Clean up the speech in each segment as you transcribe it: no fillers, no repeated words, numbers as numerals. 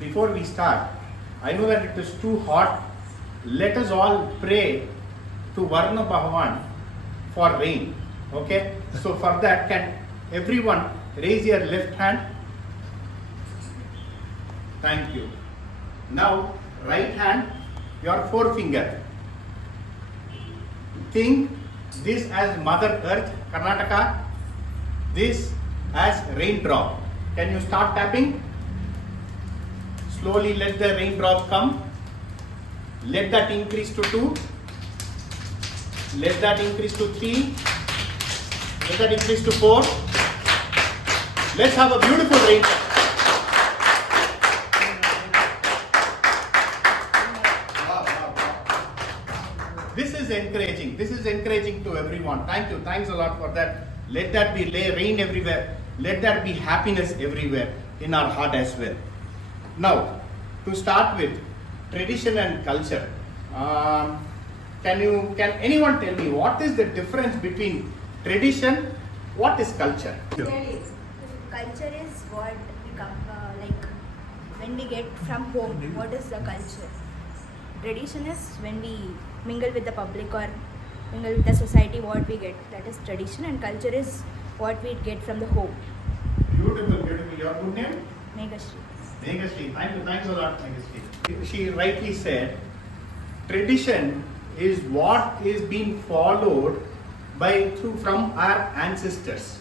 before we start, I know that it is too hot. Let us all pray to Varna Bhagavan for rain. Okay? So for that, can everyone raise your left hand? Thank you. Now, right hand, your forefinger. Think this as Mother Earth, Karnataka. This as raindrop. Can you start tapping? Slowly let the raindrops come. Let that increase to 2. Let that increase to 3. Let that increase to 4. Let's have a beautiful raindrop. This is encouraging. This is encouraging to everyone. Thank you. Thanks a lot for that. Let that be rain everywhere. Let that be happiness everywhere in our heart as well. Now, to start with, tradition and culture. Can anyone tell me what is the difference between tradition? What is culture? Culture is what we come like when we get from home. What is the culture? Tradition is when we mingle with the public or mingle with the society. What we get, that is tradition, and culture is what we get from the home. Beautiful, beautiful. Your good name? Megashri. Megashri. Thanks a lot, Megashri. She rightly said, tradition is what is being followed from our ancestors.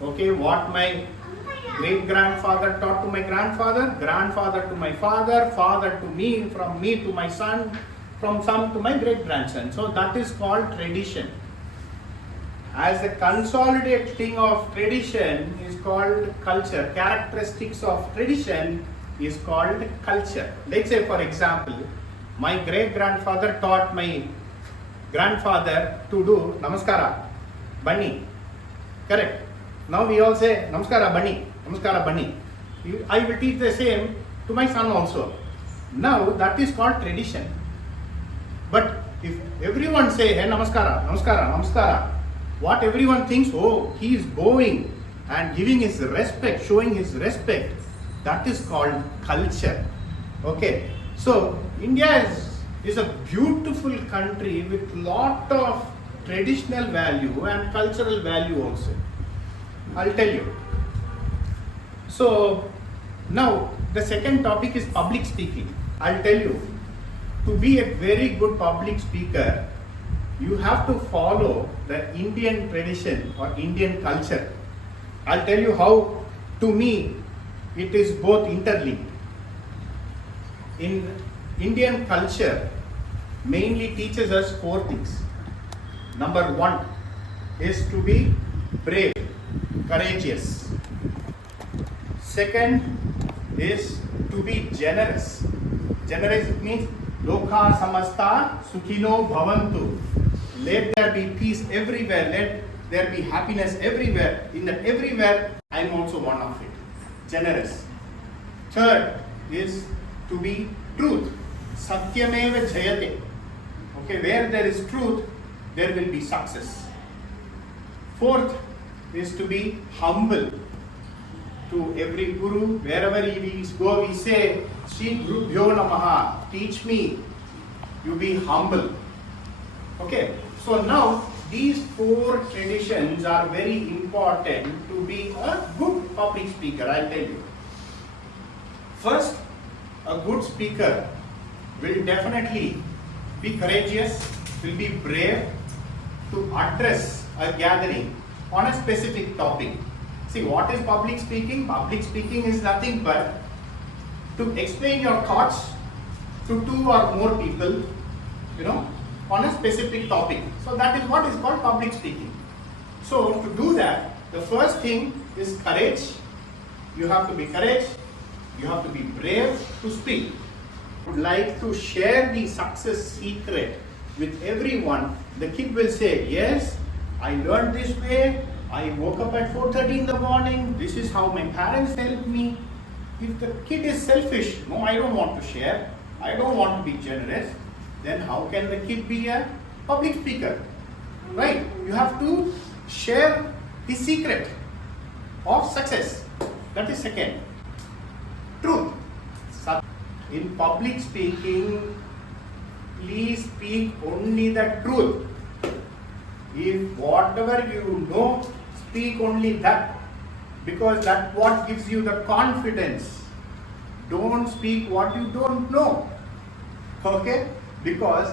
Okay, what my great grandfather taught to my grandfather, grandfather to my father, father to me, from me to my son, from son to my great grandson. So that is called tradition. As a consolidating of tradition is called culture. Characteristics of tradition is called culture. Let's say, for example, my great grandfather taught my grandfather to do Namaskara, Bunny. Correct. Now we all say Namaskara, Bunny. Namaskara, Bunny. I will teach the same to my son also. Now that is called tradition. But if everyone say, hey, Namaskara, Namaskara, Namaskara, what everyone thinks, oh, he is bowing and giving his respect, showing his respect, that is called culture. Okay. So India is a beautiful country with lot of traditional value and cultural value also. I'll tell you. So now the second topic is public speaking. I'll tell you, to be a very good public speaker, you have to follow the Indian tradition or Indian culture. I'll tell you how, to me, it is both interlinked. In Indian culture, mainly teaches us 4 things. Number 1 is to be brave, courageous. Second is to be generous. Generous means Loka samasta sukhino bhavantu. Let there be peace everywhere. Let there be happiness everywhere. In that everywhere, I am also one of it. Generous. Third is to be truth. Satyameva jayate. Okay, where there is truth, there will be success. Fourth is to be humble. To every guru, wherever we go, we say, Shri Gurubhyo Namaha, teach me. You be humble. Okay, so now these 4 traditions are very important to be a good public speaker, I'll tell you. First, a good speaker will definitely be courageous, will be brave to address a gathering on a specific topic. See, what is public speaking? Public speaking is nothing but to explain your thoughts to 2 or more people, on a specific topic. So that is what is called public speaking. So to do that, the first thing is courage. You have to be courage. You have to be brave to speak. I would like to share the success secret with everyone. The kid will say, yes, I learned this way. I woke up at 4:30 in the morning. This is how my parents helped me. If the kid is selfish, no, I don't want to share. I don't want to be generous. Then how can the kid be a public speaker? Right? You have to share the secret of success. That is second. Truth. In public speaking, please speak only the truth. If whatever you know, speak only that, because that's what gives you the confidence. Don't speak what you don't know. Okay? Because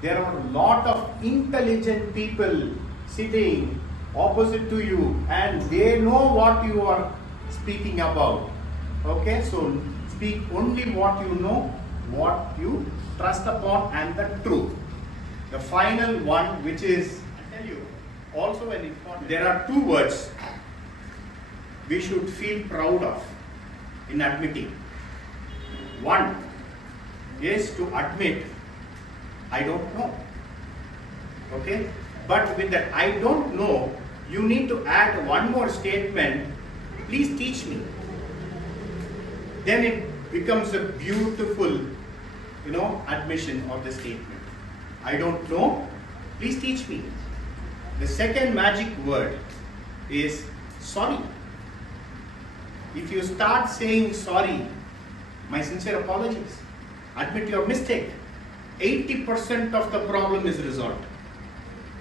there are a lot of intelligent people sitting opposite to you and they know what you are speaking about. Okay? So speak only what you know, what you trust upon, and the truth. The final one, which is, I tell you, also an important. There are two words we should feel proud of in admitting. One is to admit, I don't know. Okay? But with that I don't know, you need to add one more statement, please teach me. Then it becomes a beautiful, admission of the statement. I don't know, please teach me. The second magic word is sorry. If you start saying sorry, my sincere apologies, admit your mistake, 80% of the problem is resolved.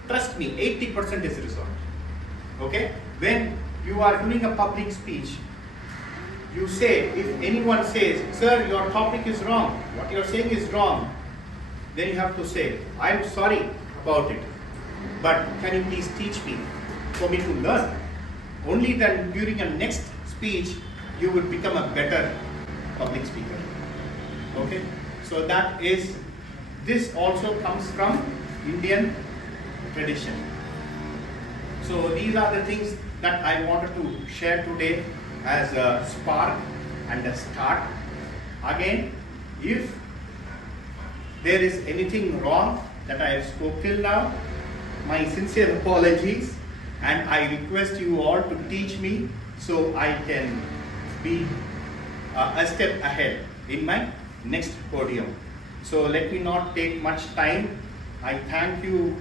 Trust me, 80% is resolved. Okay? When you are doing a public speech, you say, if anyone says, sir, your topic is wrong, what you are saying is wrong, then you have to say, I am sorry about it, but can you please teach me for me to learn? Only then during a next speech, you will become a better public speaker. Okay? So this also comes from Indian tradition. So these are the things that I wanted to share today as a spark and a start. Again, if there is anything wrong that I have spoken till now, my sincere apologies, and I request you all to teach me so I can be a step ahead in my next podium. So let me not take much time. I thank you